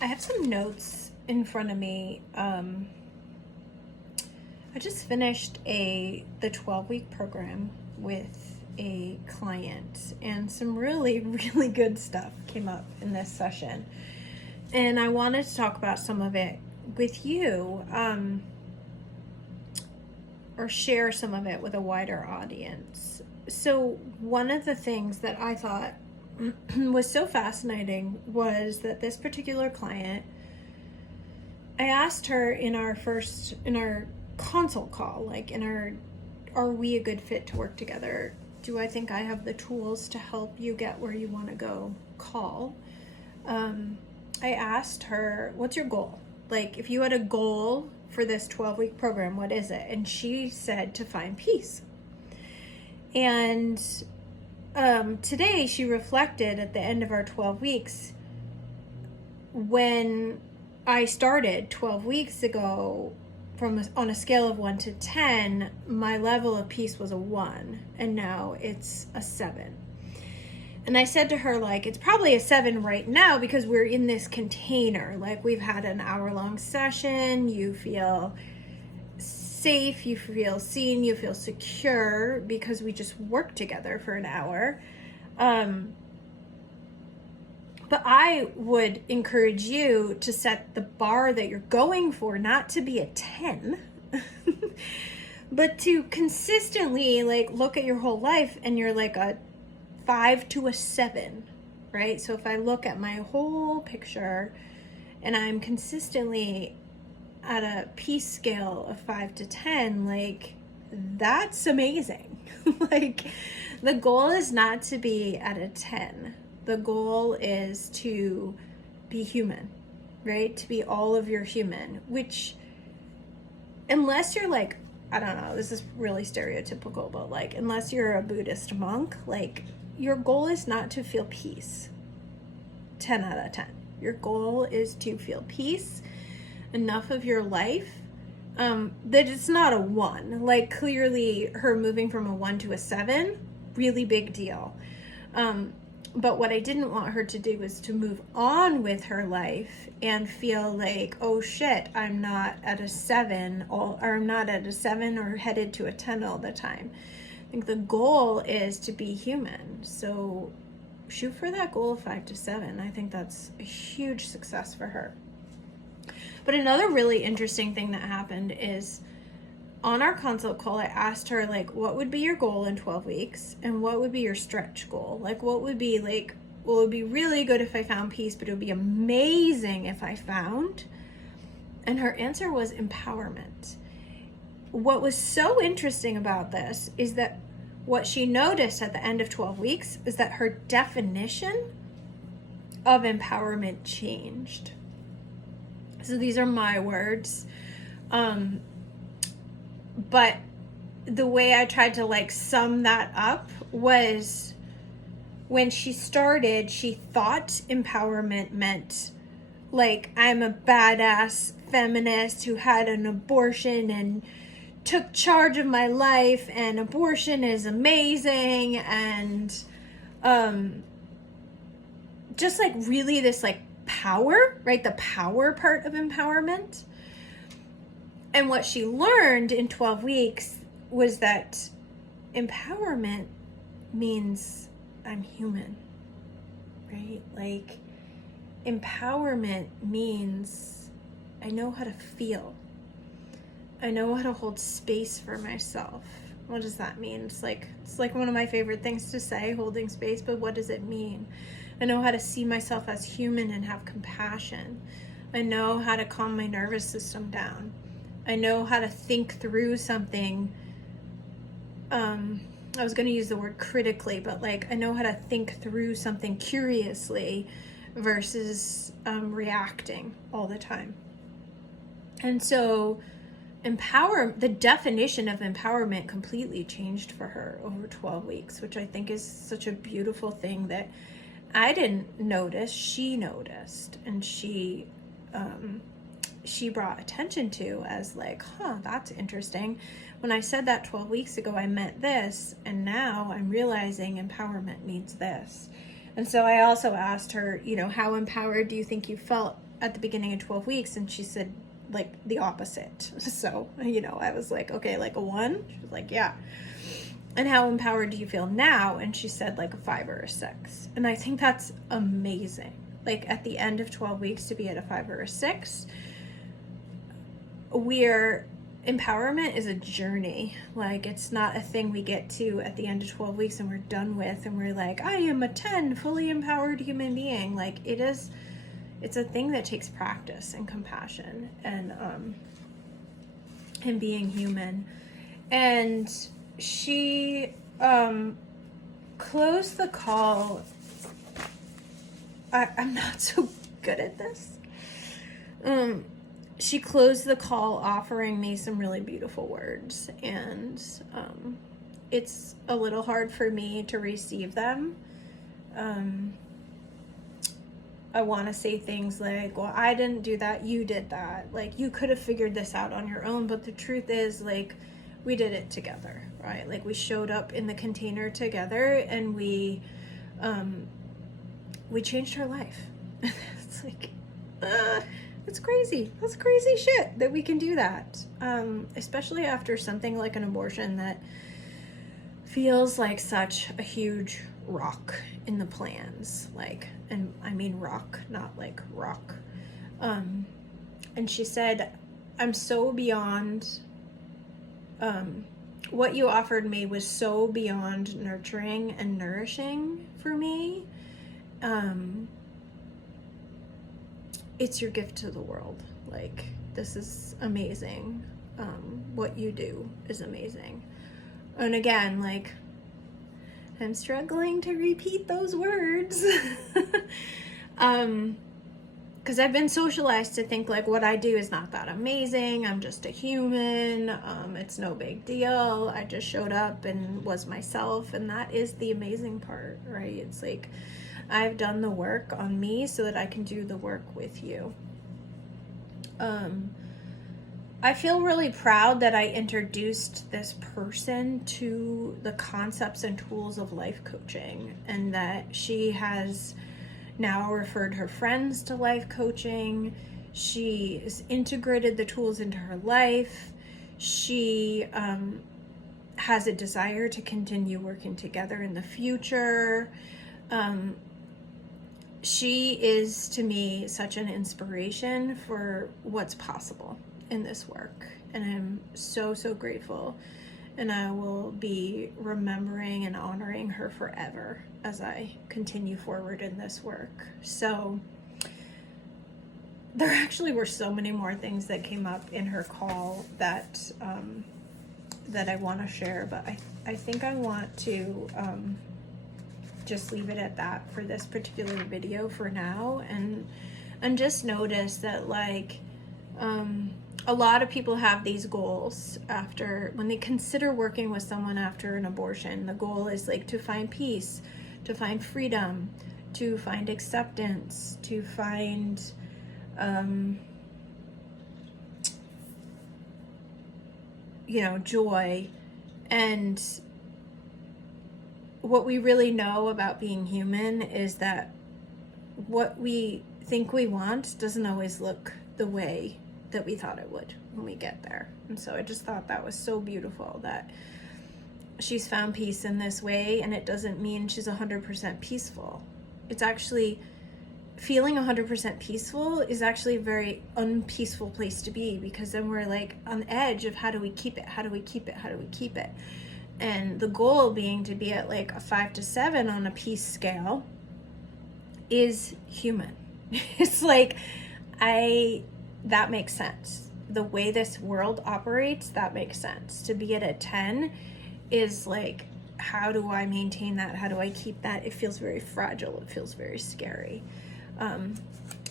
I have some notes in front of me. I just finished the 12-week program with a client, and some really, really good stuff came up in this session. And I wanted to talk about some of it with you, or share some of it with a wider audience. So one of the things that I thought was so fascinating was that this particular client, I asked her in our consult call, like are we a good fit to work together? Do I think I have the tools to help you get where you want to go call? I asked her, what's your goal? Like, if you had a goal for this 12-week program, what is it? And she said to find peace. And today she reflected at the end of our 12 weeks, when I started 12 weeks ago, on a scale of 1 to 10, my level of peace was a 1, and now it's a 7. And I said to her, like, it's probably a 7 right now because we're in this container. Like, we've had an hour-long session. You feel safe, you feel seen, you feel secure because we just worked together for an hour. But I would encourage you to set the bar that you're going for not to be a 10, but to consistently, like, look at your whole life and you're like a 5 to a 7, right? So if I look at my whole picture and I'm consistently at a peace scale of 5 to 10, like, that's amazing. Like, the goal is not to be at a 10. The goal is to be human, right? To be all of your human, which, unless you're like, I don't know, this is really stereotypical, but like, unless you're a Buddhist monk, like, your goal is not to feel peace. 10 out of 10. Your goal is to feel peace enough of your life that it's not a 1. Like, clearly her moving from a 1 to a 7, really big deal. But what I didn't want her to do was to move on with her life and feel like, oh shit, I'm not at a 7, or I'm not at a 7 or headed to a 10 all the time. I think the goal is to be human. So shoot for that goal of 5 to 7. I think that's a huge success for her. But another really interesting thing that happened is, on our consult call, I asked her, like, what would be your goal in 12 weeks? And what would be your stretch goal? Like, what would be like, well, it would be really good if I found peace, but it would be amazing if I found. And her answer was empowerment. What was so interesting about this is that what she noticed at the end of 12 weeks is that her definition of empowerment changed. So these are my words. But the way I tried to, like, sum that up was, when she started, she thought empowerment meant, like, I'm a badass feminist who had an abortion and took charge of my life, and abortion is amazing, and just, like, really this, like, power, right? The power part of empowerment. And what she learned in 12 weeks was that empowerment means I'm human, right? Like, empowerment means I know how to feel. I know how to hold space for myself. What does that mean? It's like one of my favorite things to say, holding space, but what does it mean? I know how to see myself as human and have compassion. I know how to calm my nervous system down. I know how to think through something. I was going to use the word critically, but, like, I know how to think through something curiously versus reacting all the time. And so the definition of empowerment completely changed for her over 12 weeks, which I think is such a beautiful thing that I didn't notice. She noticed, and she brought attention to as, like, that's interesting. When I said that 12 weeks ago, I meant this, and now I'm realizing empowerment means this. And so I also asked her, how empowered do you think you felt at the beginning of 12 weeks, and she said like the opposite. So, you know, I was like, okay, like a 1? She was like, yeah. And how empowered do you feel now? And she said like a 5 or a 6. And I think that's amazing. Like at the end of 12 weeks to be at a 5 or a 6, empowerment is a journey. Like it's not a thing we get to at the end of 12 weeks and we're done with and we're like, I am a 10 fully empowered human being. Like it's a thing that takes practice and compassion and being human. And she closed the call. I'm not so good at this. She closed the call offering me some really beautiful words, and it's a little hard for me to receive them. I want to say things like, well, I didn't do that, you did that. Like, you could have figured this out on your own, but the truth is, like, we did it together, right? Like, we showed up in the container together, and we changed her life. It's like, it's crazy. That's crazy shit that we can do that. Especially after something like an abortion that feels like such a huge rock in the plans. Like, and I mean rock, not like rock. And she said, I'm so beyond, what you offered me was so beyond nurturing and nourishing for me. It's your gift to the world. Like, this is amazing. What you do is amazing. And again, like, I'm struggling to repeat those words. Because I've been socialized to think like what I do is not that amazing. I'm just a human. It's no big deal. I just showed up and was myself. And that is the amazing part, right? It's like, I've done the work on me so that I can do the work with you. I feel really proud that I introduced this person to the concepts and tools of life coaching, and that she has now referred her friends to life coaching. She has integrated the tools into her life. She has a desire to continue working together in the future. She is, to me, such an inspiration for what's possible in this work. And I'm so, so grateful. And I will be remembering and honoring her forever as I continue forward in this work. So there actually were so many more things that came up in her call that I want to share, but I think I want to just leave it at that for this particular video for now, and just notice that, like, a lot of people have these goals after, when they consider working with someone after an abortion. The goal is like to find peace, to find freedom, to find acceptance, to find joy. And what we really know about being human is that what we think we want doesn't always look the way that we thought it would when we get there. And so I just thought that was so beautiful that she's found peace in this way, and it doesn't mean she's 100% peaceful. It's actually, feeling 100% peaceful is actually a very unpeaceful place to be, because then we're like on the edge of how do we keep it, how do we keep it, how do we keep it? And the goal being to be at like a 5 to 7 on a peace scale is human. It's like, that makes sense. The way this world operates, that makes sense. To be at a 10 is like, how do I maintain that? How do I keep that? It feels very fragile. It feels very scary. And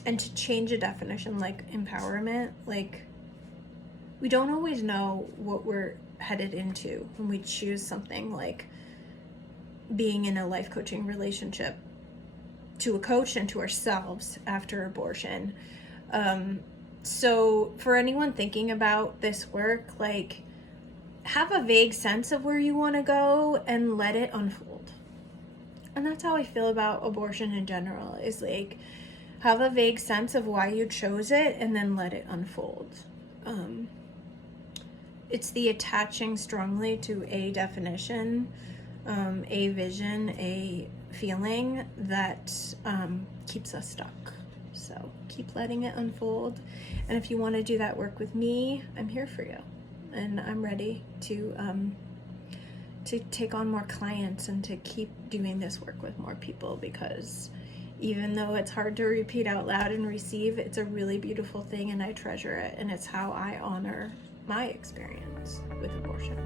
to change a definition like empowerment, like, we don't always know what we're headed into when we choose something like being in a life coaching relationship to a coach and to ourselves after abortion. So for anyone thinking about this work, like, have a vague sense of where you want to go and let it unfold. And that's how I feel about abortion in general, is like, Have a vague sense of why you chose it, and then let it unfold. It's the attaching strongly to a definition, a vision, a feeling that keeps us stuck. So keep letting it unfold. And if you want to do that work with me, I'm here for you. And I'm ready to take on more clients and to keep doing this work with more people, because even though it's hard to repeat out loud and receive, it's a really beautiful thing, and I treasure it, and it's how I honor my experience with abortion.